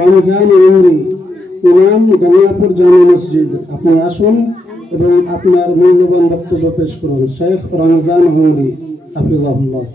রমজান ইমরি ইমাম গনিয়াপুর জামে মসজিদ, আপনি আসুন এবং আপনার মূল্যবান বক্তব্য পেশ করুন। শেখ রমজান ইমরি হাফিজাহুল্লাহ।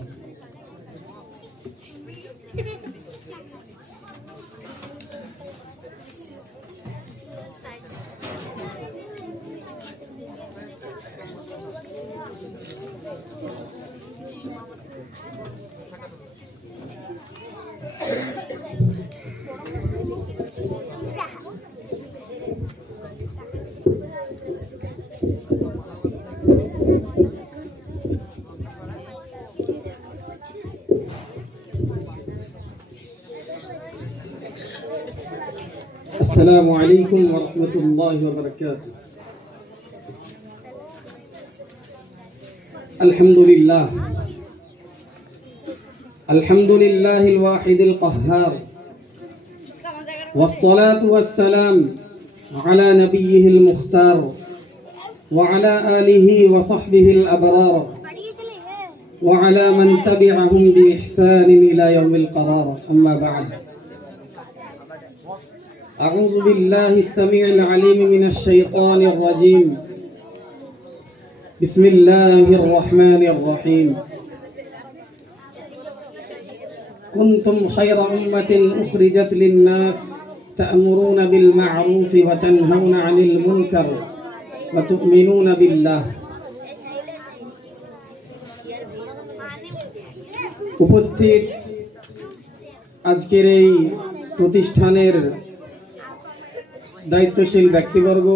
السلام عليكم ورحمة الله وبركاته. الحمد لله الواحد القهار، والصلاة والسلام على نبيه المختار وعلى آله وصحبه الأبرار وعلى من تبعهم بإحسان إلى يوم القرار. أما بعد، أعوذ بالله السميع العليم من الشيطان الرجيم. بسم الله الرحمن الرحيم. كنتم خير أمة أخرجت للناس تأمرون بالمعروف وتنهون عن المنكر وتؤمنون بالله. উপস্থিত আজকের এই প্রতিষ্ঠানের দায়িত্বশীল ব্যক্তিবর্গ,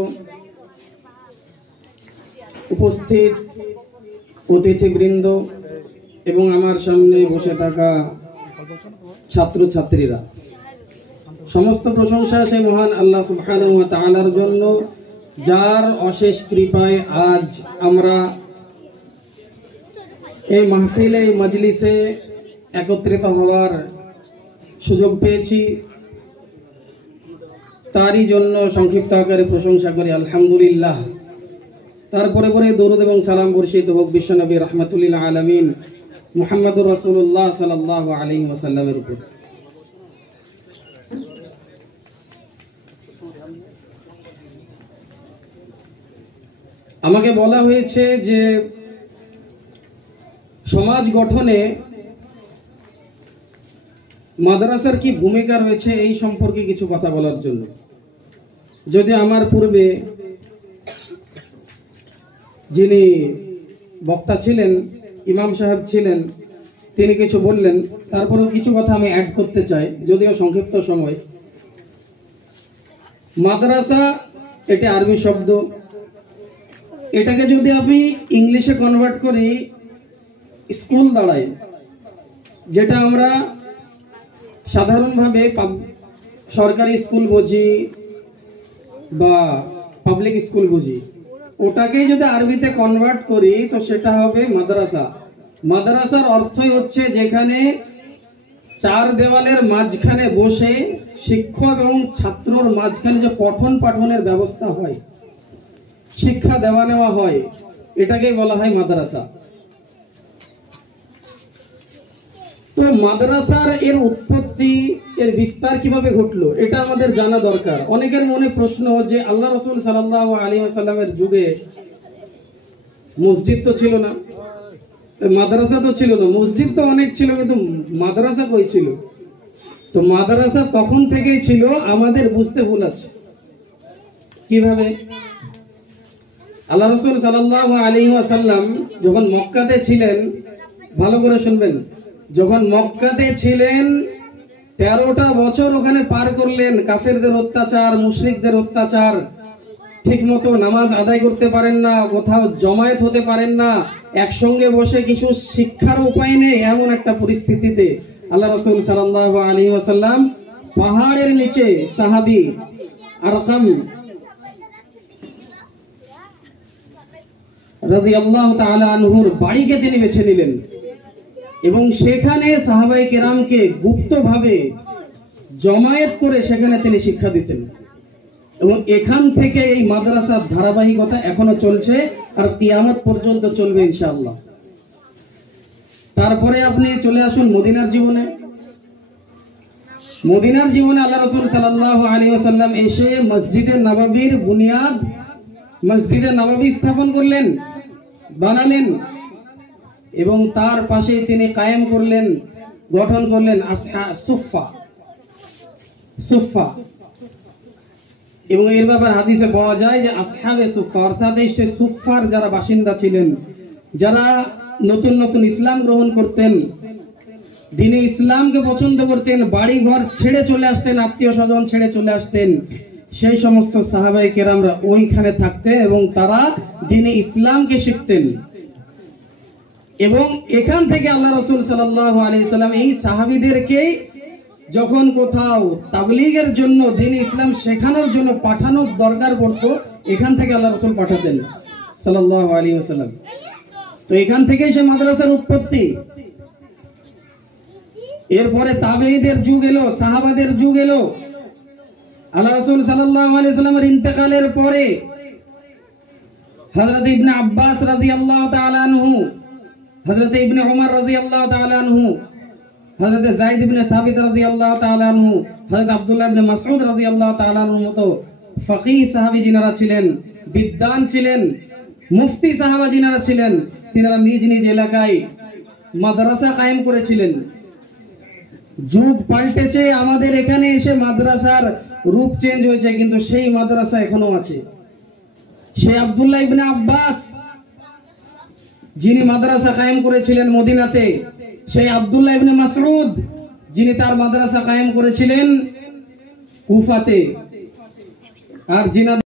উপস্থিত অতিথিবৃন্দ এবং আমার সামনে বসে থাকা ছাত্রছাত্রীরা, সমস্ত প্রশংসা সেই মহান আল্লাহ সুবহানাহু ওয়া তাআলার জন্য, যার অশেষ কৃপায় আজ আমরা এই মাহফিলে, এই মজলিসে একত্রিত হওয়ার সুযোগ পেয়েছি। তারই জন্য সংক্ষিপ্ত আকারে প্রশংসা করি আলহামদুলিল্লাহ। তারপরে পরে দরুদ এবং সালাম বর্ষিত হোক বিশ্বনবী রাহমাতুল্লিল আলামিন মুহাম্মদুর রাসূলুল্লাহ সাল্লাল্লাহু আলাইহি ওয়াসাল্লামের উপর। আমাকে বলা হয়েছে যে সমাজ গঠনে মাদ্রাসার কি ভূমিকা রয়েছে এই সম্পর্কে কিছু কথা বলার জন্য। যদি আমার পূর্বে যিনি বক্তা ছিলেন, ইমাম সাহেব ছিলেন, তিনি কিছু বললেন, তারপরেও কিছু কথা আমি অ্যাড করতে চাই, যদিও সংক্ষিপ্ত সময়। মাদ্রাসা এটা আরবি শব্দ, এটাকে যদি আমি ইংলিশে কনভার্ট করি স্কুল দাঁড়ায়, যেটা আমরা সাধারণভাবে সরকারি স্কুল বুঝি বা পাবলিক স্কুল বুঝি, ওটাকে যদি আরবিতে কনভার্ট করি তো সেটা হবে মাদ্রাসা। মাদ্রাসার অর্থই হচ্ছে যেখানে চার দেওয়ালের মাঝখানে বসে শিক্ষক এবং ছাত্রর মাঝখানে যে পঠন পাঠনের ব্যবস্থা হয়, শিক্ষা দেওয়া নেওয়া হয়, এটাকেই বলা হয় মাদ্রাসা। তো মাদ্রাসার এর উৎপত্তি, এর বিস্তার কিভাবে ঘটলো এটা আমাদের জানা দরকার। অনেকের মনে প্রশ্ন যে আল্লাহ রাসূল সাল্লাল্লাহু আলাইহি ওয়াসাল্লামের যুগে মসজিদ তো ছিল না, মাদ্রাসা তো ছিল না, মসজিদ তো অনেক ছিল, কিন্তু মাদ্রাসা কই ছিল? তো মাদ্রাসা তখন থেকেই ছিল, আমাদের বুঝতে ভুল আছে। কিভাবে? আল্লাহ রাসূল সাল্লাল্লাহু আলাইহি ওয়াসাল্লাম যখন মক্কাতে ছিলেন, ভালো করে শুনবেন, যখন মক্কাতে ছিলেন 13টা বছর ওখানে পার করলেন, কাফেরদের অত্যাচার, মুশরিকদের অত্যাচার, ঠিক মতো নামাজ আদায় করতে পারেন না, কোথাও জমায়েত হতে পারেন না, একসঙ্গে বসে কিছু শিক্ষার উপায় নেই, এমন একটা পরিস্থিতিতে আল্লাহ রাসূল সাল্লাল্লাহু আলাইহি ওয়াসাল্লাম পাহাড়ের নিচে সাহাবী আরকাম রাদিয়াল্লাহু তাআলা আনহুর বাড়িকে তিনি বেছে নিলেন এবং সেখানে সাহাবায়ে কেরামকে গুপ্তভাবে জমায়েত করে সেখানে তিনি শিক্ষা দিতেন। এবং এখান থেকে এই মাদ্রাসার ধারাবাহিকতা এখনো চলছে আর কিয়ামত পর্যন্ত চলবে ইনশাআল্লাহ। তারপরে আপনি চলে আসুন মদিনার জীবনে। মদিনার জীবনে আল্লাহ রাসূল সাল্লাল্লাহু আলাইহি ওয়াসাল্লাম এসে মসজিদে নববীর বুনিয়াদ, মসজিদে নববী স্থাপন করলেন, বানালেন, এবং তার পাশে তিনি কায়েম করলেন, গঠন করলেন সুফা। এবং এর ব্যাপারে হাদিসে পাওয়া যায় যে আসহাবে সুফা অর্থাৎ এই সুফার যারা বাসিন্দা ছিলেন, যারা নতুন নতুন ইসলাম গ্রহণ করতেন, দিনে ইসলামকে পছন্দ করতেন, বাড়ি ঘর ছেড়ে চলে আসতেন, আত্মীয় স্বজন ছেড়ে চলে আসতেন, সেই সমস্ত সাহাবায়ে কেরামরা ওইখানে থাকতেন এবং তারা দিনে ইসলামকে শিখতেন। এবং এখান থেকে আল্লাহ রাসূল সাল্লাল্লাহু আলাইহি সাল্লাম এই সাহাবীদেরকে যখন কোথাও তাবলীগের জন্য দিনে ইসলাম শেখানোর জন্য পাঠানোর দরকার পড়তো, এখান থেকে আল্লাহ রাসূল পাঠাতেন সাল্লাল্লাহু আলাইহি ওয়াসাল্লাম। তো এখান থেকেই সে মাদ্রাসার উৎপত্তি। এরপরে তাবেঈদের যুগ এলো, সাহাবাদের যুগ এলো। আল্লাহ রাসূল সাল্লাল্লাহু আলাইহি ওয়াসাল্লামের ইন্তেকালের পরে হযরত ইবনে আব্বাস রাদিয়াল্লাহু তাআলা আনহু, হযরত ইবনে উমর রাদিয়াল্লাহু তাআলা আনহু, হযরত যায়েদ ইবনে সাবিত রাদিয়াল্লাহু তাআলা আনহু, হযরত আব্দুল্লাহ ইবনে মাসউদ রাদিয়াল্লাহু তাআলা আনহুর মতো ফকিহ সাহাবী যিনারা ছিলেন, বিদ্বান ছিলেন, মুফতি সাহাবা যিনারা ছিলেন, তিনারা নিজ নিজ এলাকায় মাদ্রাসা কায়েম করেছিলেন। যুগ পাল্টেছে, আমাদের এখানে এসে মাদ্রাসার রূপ চেঞ্জ হয়েছে, কিন্তু সেই মাদ্রাসা এখনো আছে। সেই আব্দুল্লাহ ইবনে আব্বাস যিনি মাদ্রাসা কায়েম করেছিলেন মদিনাতে, সেই আব্দুল্লাহ ইবনে মাসউদ যিনি তার মাদ্রাসা কায়েম করেছিলেন কুফাতে, আর যিনি